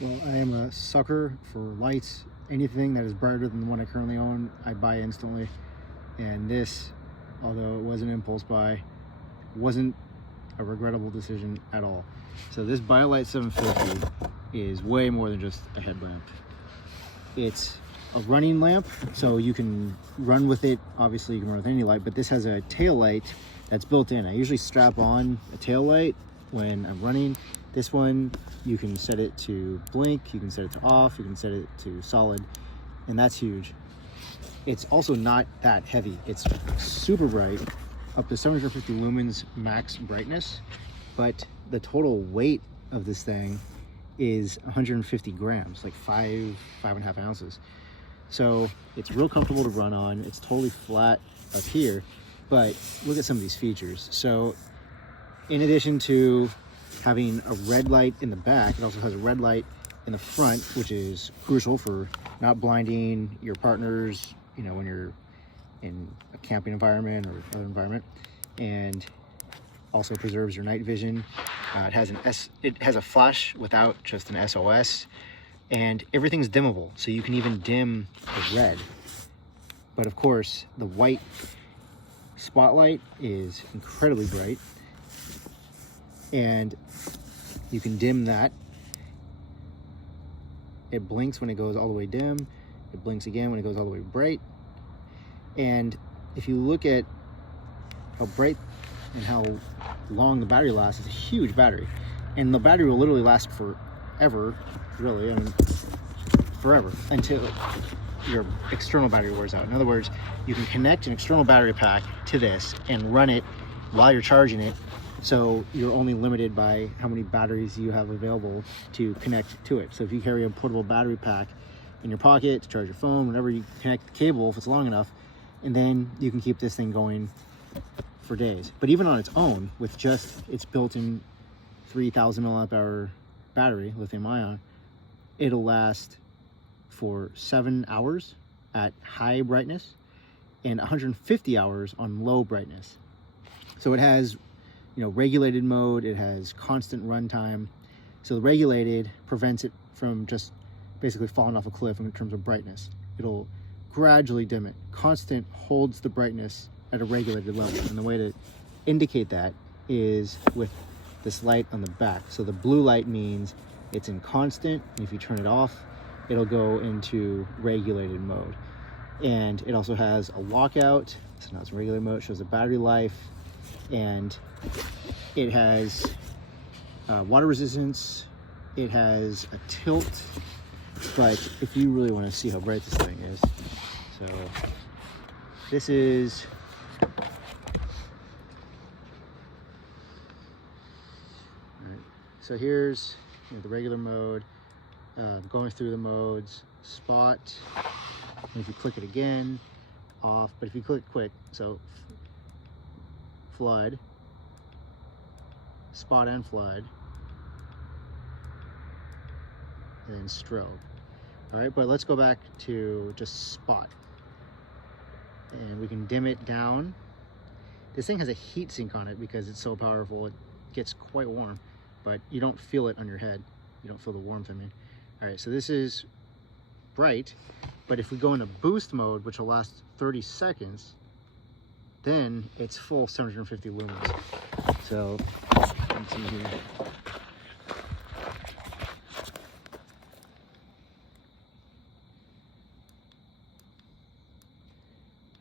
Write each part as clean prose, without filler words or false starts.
Well, I am a sucker for lights. Anything that is brighter than the one I currently own, I buy instantly. And this, although it was an impulse buy, wasn't a regrettable decision at all. So this BioLite 750 is way more than just a headlamp. It's a running lamp, so you can run with it. Obviously you can run with any light, but this has a tail light that's built in. I usually strap on a tail light when I'm running. This one, you can set it to blink, you can set it to off, you can set it to solid, and that's huge. It's also not that heavy. It's super bright, up to 750 lumens max brightness, but the total weight of this thing is 150 grams, like 5.5 ounces. So it's real comfortable to run on. It's totally flat up here, but look at some of these features. So in addition to having a red light in the back, it also has a red light in the front, which is crucial for not blinding your partners, you know, when you're in a camping environment or other environment, and also preserves your night vision. It has a flash without just an SOS, and everything's dimmable, so you can even dim the red. But of course, the white spotlight is incredibly bright, and you can dim that. It blinks when it goes all the way dim. It blinks again when it goes all the way bright. And if you look at how bright and how long the battery lasts, it's a huge battery. And the battery will literally last forever, really, I mean, forever, until your external battery wears out. In other words, you can connect an external battery pack to this and run it while you're charging it, so you're only limited by how many batteries you have available to connect to it. So if you carry a portable battery pack in your pocket to charge your phone, whenever you connect the cable, if it's long enough, and then you can keep this thing going for days. But even on its own, with just its built-in 3000 milliamp hour battery, lithium ion, it'll last for 7 hours at high brightness and 150 hours on low brightness. So it has, you know, regulated mode, it has constant runtime. So the regulated prevents it from just basically falling off a cliff in terms of brightness. It'll gradually dim it. Constant holds the brightness at a regulated level. And the way to indicate that is with this light on the back. So the blue light means it's in constant, and if you turn it off, it'll go into regulated mode. And it also has a lockout, so now it's regulated mode, it shows the battery life, and it has water resistance, it has a tilt, but if you really want to see how bright this thing is, so this is so here's, you know, the regular mode, going through the modes, spot, and if you click it again, off, but if you click quick, so flood, spot and flood, and then strobe. All right, but let's go back to just spot, and we can dim it down. This thing has a heat sink on it because it's so powerful. It gets quite warm, but you don't feel it on your head. You don't feel the warmth, I mean. All right, so this is bright, but if we go into boost mode, which will last 30 seconds, then it's full 750 lumens. So, let's see here.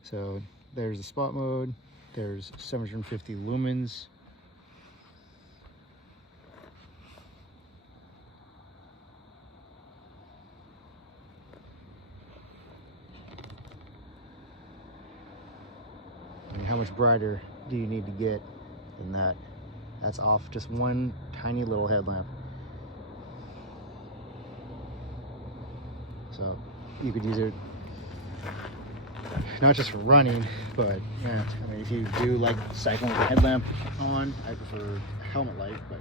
So there's the spot mode, there's 750 lumens. How much brighter do you need to get than that? That's off just one tiny little headlamp. So you could use it not just for running, but yeah, I mean, if you do like cycling with a headlamp on, I prefer a helmet light, but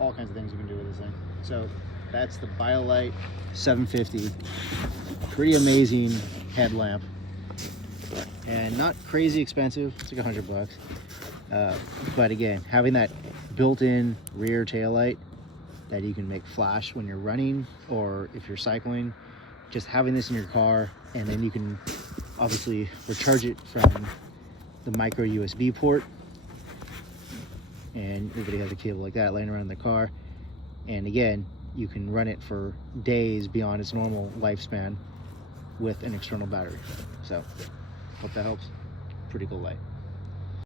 all kinds of things you can do with this thing. So that's the BioLite 750. Pretty amazing headlamp. And not crazy expensive. It's like $100. But again, having that built-in rear tail light that you can make flash when you're running or if you're cycling. Just having this in your car, and then you can obviously recharge it from the micro USB port, and everybody has a cable like that laying around in the car. And again, you can run it for days beyond its normal lifespan with an external battery. So hope that helps. Pretty cool light.